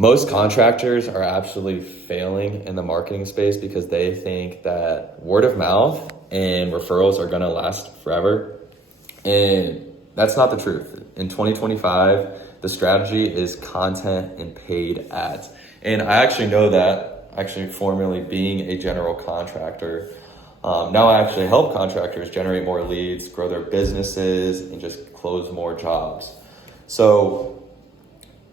Most contractors are absolutely failing in the marketing space because they think that word of mouth and referrals are going to last forever. And that's not the truth. In 2025, the strategy is content and paid ads. And I actually know that, actually formerly being a general contractor. Now I actually help contractors generate more leads, grow their businesses, and just close more jobs. So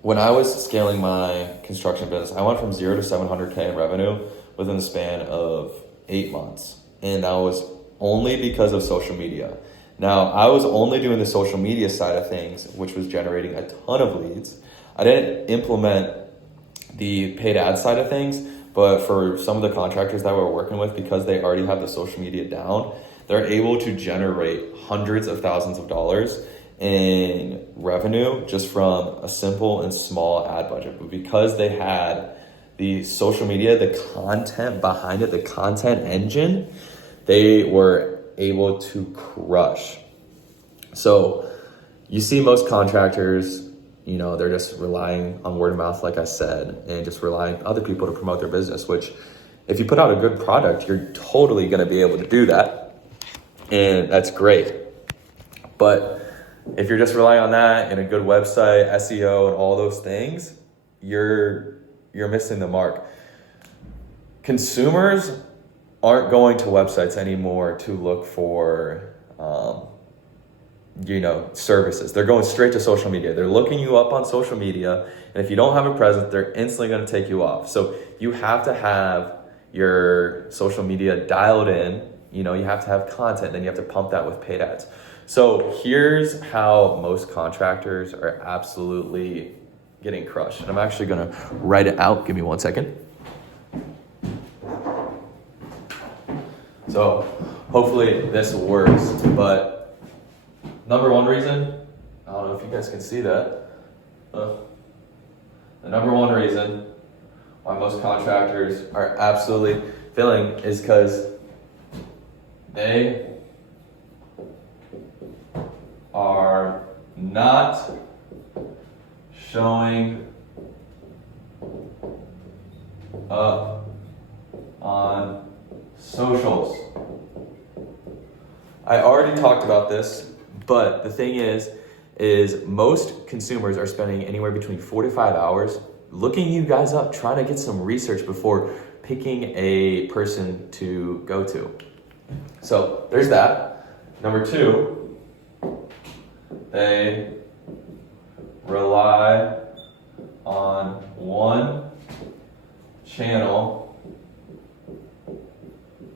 when I was scaling my construction business, I went from 0 to 700K in revenue within the span of 8 months. And that was only because of social media. Now, I was only doing the social media side of things, which was generating a ton of leads. I didn't implement the paid ad side of things, but for some of the contractors that we're working with, because they already have the social media down, they're able to generate hundreds of thousands of dollars in revenue just from a simple and small ad budget. But because they had the social media, the content behind it, the content engine, they were able to crush. So you see most contractors, they're just relying on word of mouth, like I said, and just relying on other people to promote their business, which if you put out a good product, you're totally going to be able to do that. And that's great. But if you're just relying on that and a good website, SEO, and all those things, you're missing the mark. Consumers aren't going to websites anymore to look for, services. They're going straight to social media. They're looking you up on social media, and if you don't have a presence, they're instantly going to take you off. So you have to have your social media dialed in. You have to have content, then you have to pump that with paid ads. So here's how most contractors are absolutely getting crushed. And I'm actually going to write it out. Give me 1 second. So hopefully this works. But number one reason, I don't know if you guys can see that. The number one reason why most contractors are absolutely failing is because they are not showing up on socials. I already talked about this, but the thing is most consumers are spending anywhere between 4 to 5 hours looking you guys up, trying to get some research before picking a person to go to. So there's that. Number two, they rely on one channel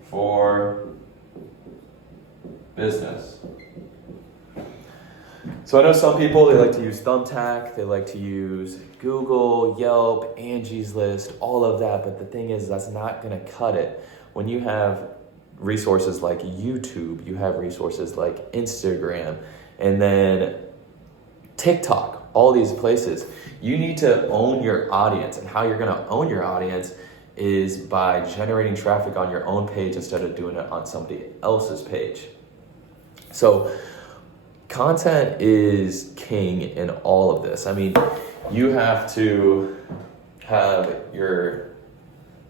for business. So I know some people, they like to use Thumbtack, they like to use Google, Yelp, Angie's List, all of that. But the thing is, that's not going to cut it. When you have resources like YouTube, you have resources like Instagram, and then TikTok, all these places. You need to own your audience, and how you're going to own your audience is by generating traffic on your own page instead of doing it on somebody else's page. So content is king in all of this. I mean, you have to have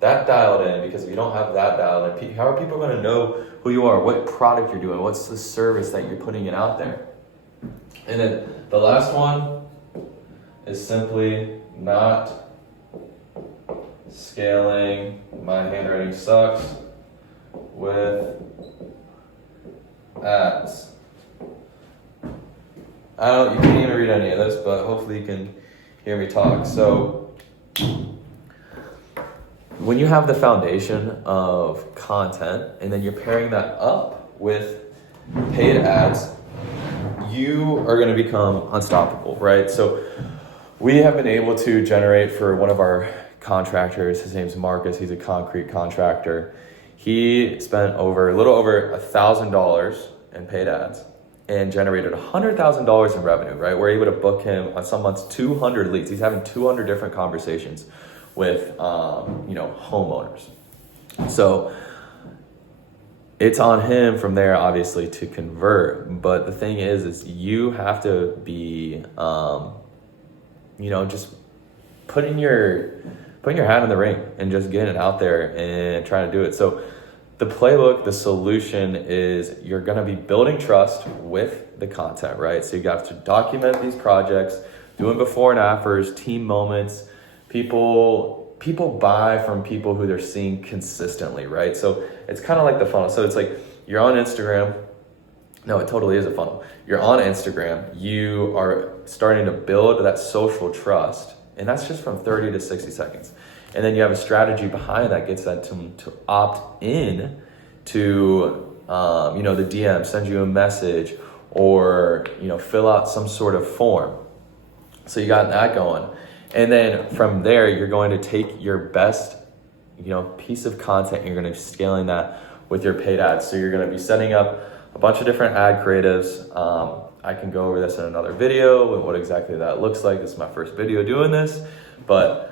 that dialed in, because if you don't have that dialed in, how are people going to know who you are, what product you're doing, what's the service that you're putting it out there? And then the last one is simply not scaling. My handwriting sucks with ads. You can't even read any of this, but hopefully you can hear me talk. So when you have the foundation of content and then you're pairing that up with paid ads, you are going to become unstoppable, right? So we have been able to generate for one of our contractors, his name's Marcus, he's a concrete contractor. He spent a little over $1,000 in paid ads and generated $100,000 in revenue, right? We're able to book him on some months 200 leads. He's having 200 different conversations with homeowners. So it's on him from there, obviously, to convert. But the thing is you have to be, just putting your hat in the ring and just getting it out there and trying to do it. So the playbook, the solution is you're going to be building trust with the content, right? So you got to document these projects, doing before and afters, team moments. People buy from people who they're seeing consistently, right? So it's kind of like the funnel. So it's like you're on Instagram. No, it totally is a funnel. You're on Instagram. You are starting to build that social trust, and that's just from 30 to 60 seconds. And then you have a strategy behind that gets that to opt in to, the DM, send you a message, or, fill out some sort of form. So you got that going. And then from there, you're going to take your best, piece of content, and you're going to be scaling that with your paid ads. So you're going to be setting up a bunch of different ad creatives. I can go over this in another video and what exactly that looks like. This is my first video doing this, but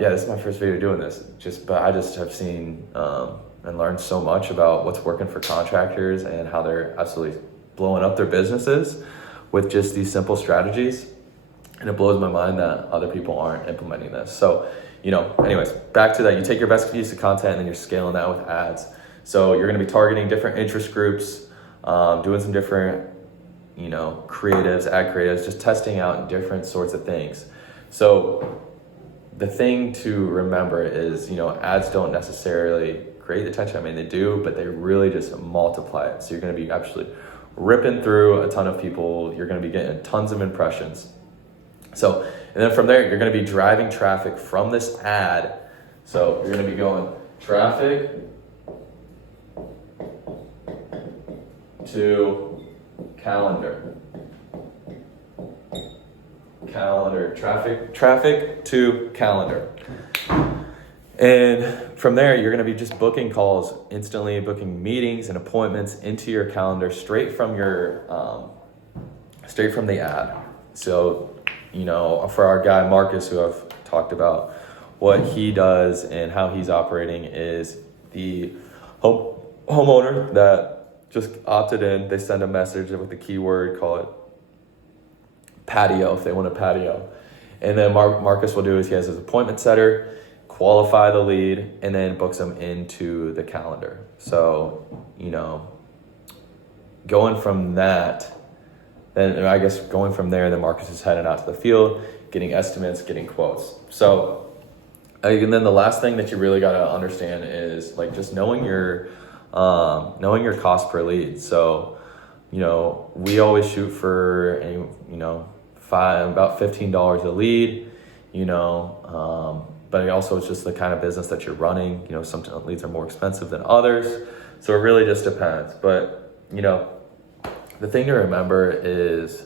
this is my first video doing this. But I just have seen and learned so much about what's working for contractors and how they're absolutely blowing up their businesses with just these simple strategies. And it blows my mind that other people aren't implementing this. So, anyways, back to that. You take your best piece of content and then you're scaling that with ads. So you're going to be targeting different interest groups, doing some different, creatives, ad creatives, just testing out different sorts of things. So the thing to remember is, ads don't necessarily create attention. I mean, they do, but they really just multiply it. So you're going to be actually ripping through a ton of people. You're going to be getting tons of impressions. So, and then from there, you're going to be driving traffic from this ad. So you're going to be going traffic to calendar, traffic to calendar. And from there, you're going to be just booking calls instantly, booking meetings and appointments into your calendar straight from the ad. So, for our guy Marcus, who I've talked about, what he does and how he's operating is the homeowner that just opted in, they send a message with the keyword, call it patio if they want a patio. And then Marcus will do is he has his appointment setter, qualify the lead, and then books them into the calendar. So, going from that, then I guess going from there, then Marcus is heading out to the field, getting estimates, getting quotes. So, and then the last thing that you really got to understand is just knowing your cost per lead. So, we always shoot for about $15 a lead, but also it's just the kind of business that you're running. Some leads are more expensive than others. So it really just depends. But, the thing to remember is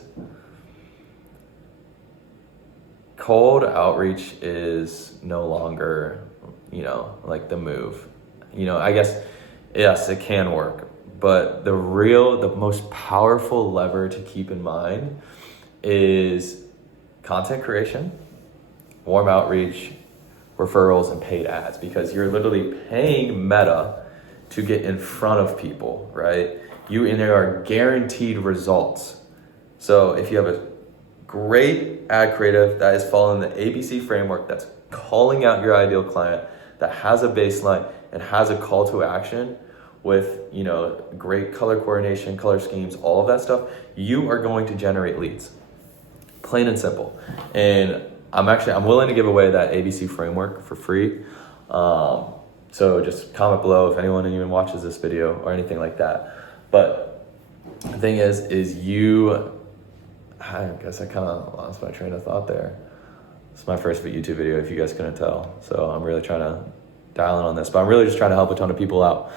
cold outreach is no longer, the move. I guess, yes, it can work, but the most powerful lever to keep in mind is content creation, warm outreach, referrals, and paid ads, because you're literally paying Meta to get in front of people, right? And there are guaranteed results. So if you have a great ad creative that is following the ABC framework, that's calling out your ideal client, that has a baseline and has a call to action with, great color coordination, color schemes, all of that stuff, you are going to generate leads. Plain and simple. And I'm willing to give away that ABC framework for free. So just comment below if anyone even watches this video or anything like that. But the thing is I guess I kind of lost my train of thought there. It's my first YouTube video, if you guys couldn't tell. So I'm really trying to dial in on this, but I'm really just trying to help a ton of people out.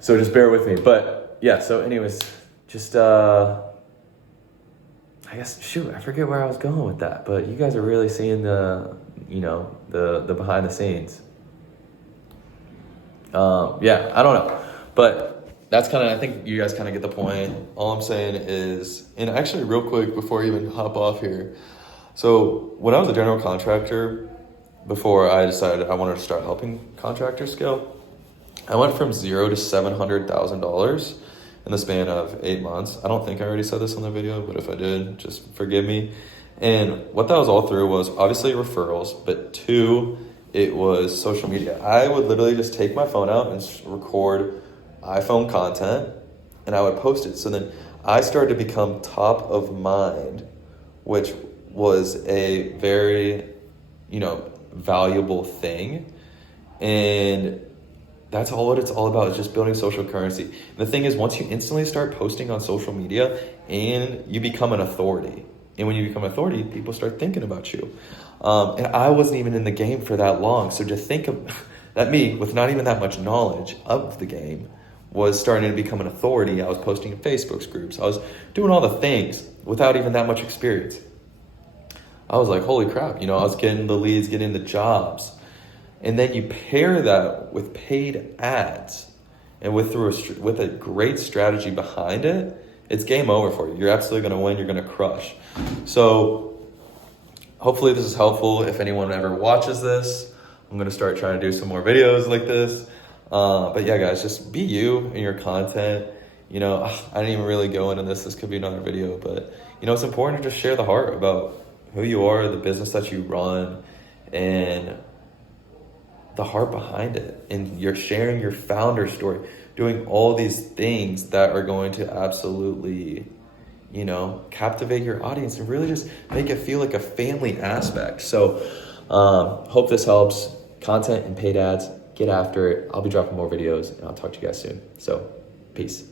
So just bear with me. But yeah, so anyways, just, I guess, I forget where I was going with that, but you guys are really seeing the behind the scenes. I don't know, but that's I think you guys kind of get the point. All I'm saying is, and actually real quick before I even hop off here. So when I was a general contractor, before I decided I wanted to start helping contractors scale, I went from $0 to $700,000 in the span of 8 months. I don't think I already said this on the video, but if I did, just forgive me. And what that was all through was obviously referrals, but two, it was social media. I would literally just take my phone out and record iPhone content, and I would post it. So then I started to become top of mind, which was a very, valuable thing. And that's all what it's all about, is just building social currency. And the thing is, once you instantly start posting on social media and you become an authority, and when you become an authority, people start thinking about you. And I wasn't even in the game for that long. So to think of that, me with not even that much knowledge of the game was starting to become an authority. I was posting in Facebook groups. I was doing all the things without even that much experience. I was like, holy crap, I was getting the leads, getting the jobs. And then you pair that with paid ads and with a great strategy behind it, it's game over for you. You're absolutely going to win. You're going to crush. So hopefully this is helpful. If anyone ever watches this, I'm going to start trying to do some more videos like this. But yeah, guys, just be you in your content. I didn't even really go into this. This could be another video, but it's important to just share the heart about who you are, the business that you run, and the heart behind it. And you're sharing your founder story, doing all these things that are going to absolutely, captivate your audience and really just make it feel like a family aspect. So hope this helps. Content and paid ads, get after it. I'll be dropping more videos, and I'll talk to you guys soon. So peace.